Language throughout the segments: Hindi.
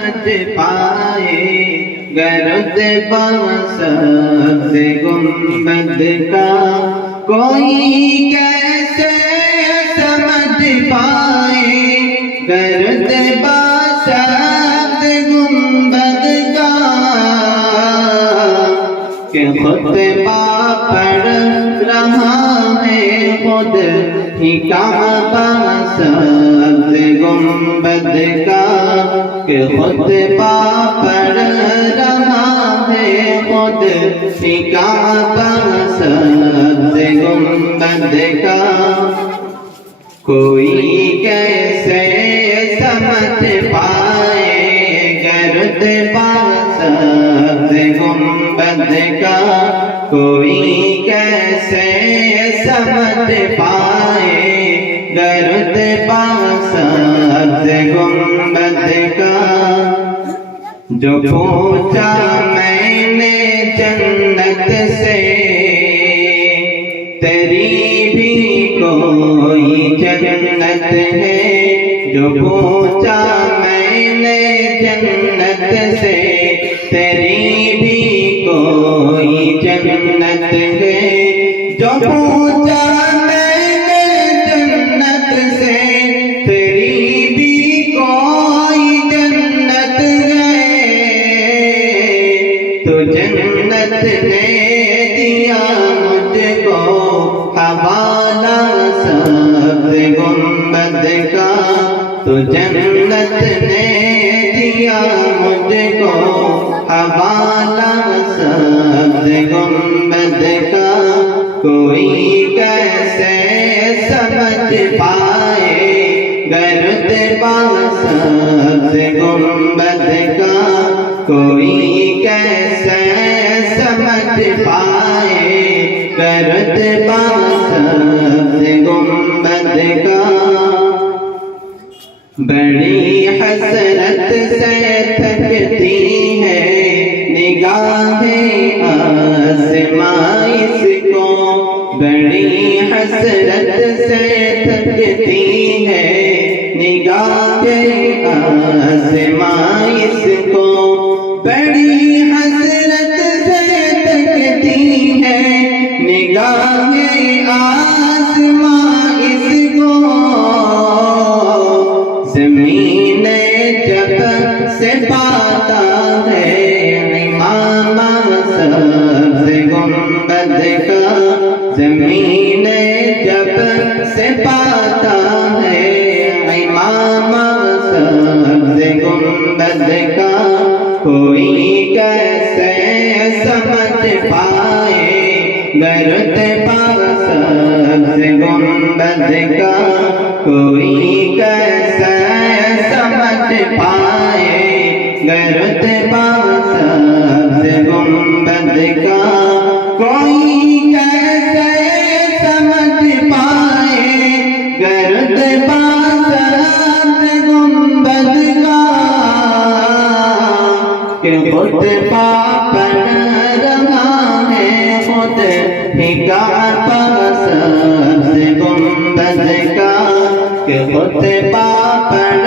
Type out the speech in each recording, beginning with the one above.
समझ पाए गरुद सब्ज़ गुंबद का कोई कैसे समझ पाए गरुद सब्ज़ गुंबद का कि खुतबा पढ़ रहा है खुद ही काबा सब्ज़ गुंबद का कि खुतबा पढ़ रहा है खुद ही काबा सब्ज़ गुंबद का कोई कैसे समझ पाए गरुद सब्ज़ गुंबद का कोई कैसे समझ पाए गरुद सब्ज़ गुंबद का जो पूछा मैंने जन्नत से तेरी भी कोई जन्नत है जो पूछा मैंने जन्नत से तेरी भी कोई जन्नत है जो पूछा मैंने जन्नत से तेरी भी कोई जन्नत है तो जन्नत ने दिया मुझको हवाला सब्ज़ गुंबद का तो जन्नत ने दिया मुझको हवाला सब्ज़ गुंबद का कोई कैसे समझ पाए गरुद सब्ज़ गुंबद का कोई कैसे समझ पाए गरुद सब्ज़ गुंबद का बड़ी हसरत से थकती है निगाहें आसमां इसको बड़ी हसरत से थकती है निगाहें आसमां इसको बड़ी हसरत से थकती है निगाहें आसमां इसको ज़मीन जब से पाता है इमाम सब्ज़ गुंबद का ज़मीन जब से पाता है इमाम सब्ज़ गुंबद का कोई कैसे समझ पाए गरुद सब्ज़ गुंबद का कोई कैसे समझ पाए गरुद सब्ज़ गुंबद का कोई कैसे समझ पाए गरुद सब्ज़ गुंबद का कि खुतबा पढ़ रहा है खुद ही काबा सब्ज़ गुंबद का कि खुतबा पढ़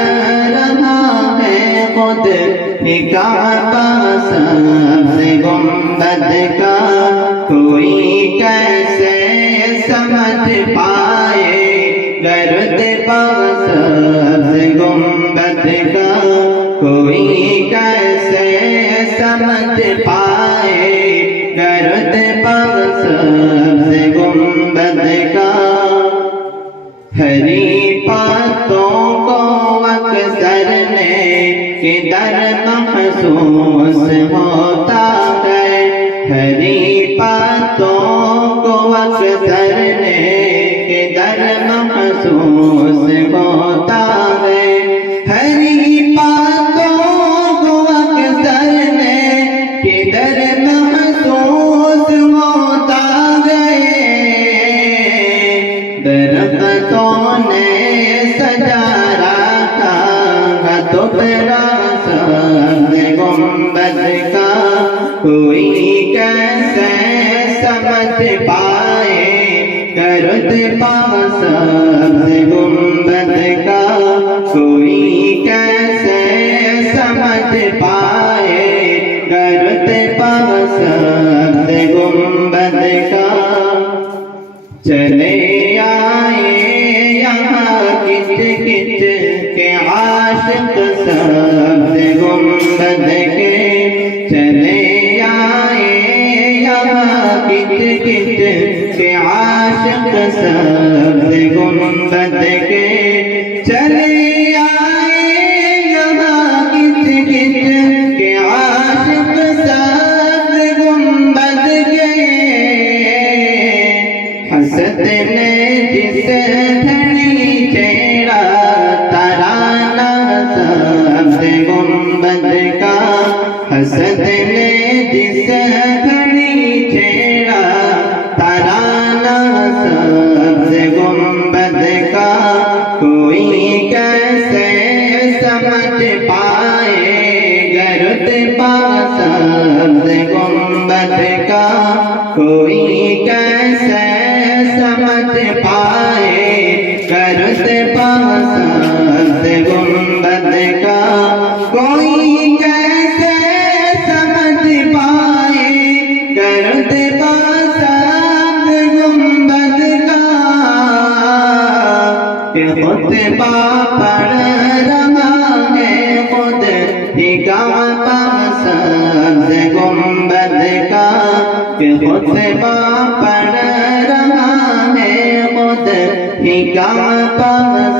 रहा है खुद ही काबा सब्ज़ गुंबद का कोई कैसे समझ पाए गरुद सब्ज़ गुंबद का कोई कैसे समझ पाए गरुद सब्ज़ गुंबद का हरी बातों को अक्सर ने किधर महसूस होता है हरी बातों को अक्सर ने किधर महसूस होता है हरी बातों को अक्सर ने किधर महसूस होता है दरख्तों ने सजा रखा दोपहरा सब्ज़ गुंबद का कोई कैसे समझ पाए गरुद सब्ज़ गुंबद का कोई कैसे समझ पाए गरुत पास गुंबद का चले आए यहाँ किच किच के आशिक सब गुंबद के चले आए यहाँ किच किच के आशिक सब गुंबद के चले आए यहाँ किच किच के आशिक सब गुंबद के हसत ने जिस धनी चेहरा तराना सब गुंबद का हसत ने जिस धनी चेहरा तराना सब गुंबद का कोई कैसे समझ पाए गरुत पास गुंबद का कोई कैसे समझ पाए गरुत पास गुंबद का कोई कैसे समझ पाए गरुत पास गुंबद का खुतबा पढ़ रहा है खुद ही गाँव पास गुंबद का खुतबा पढ़ रहा है खुद ही गाँव पास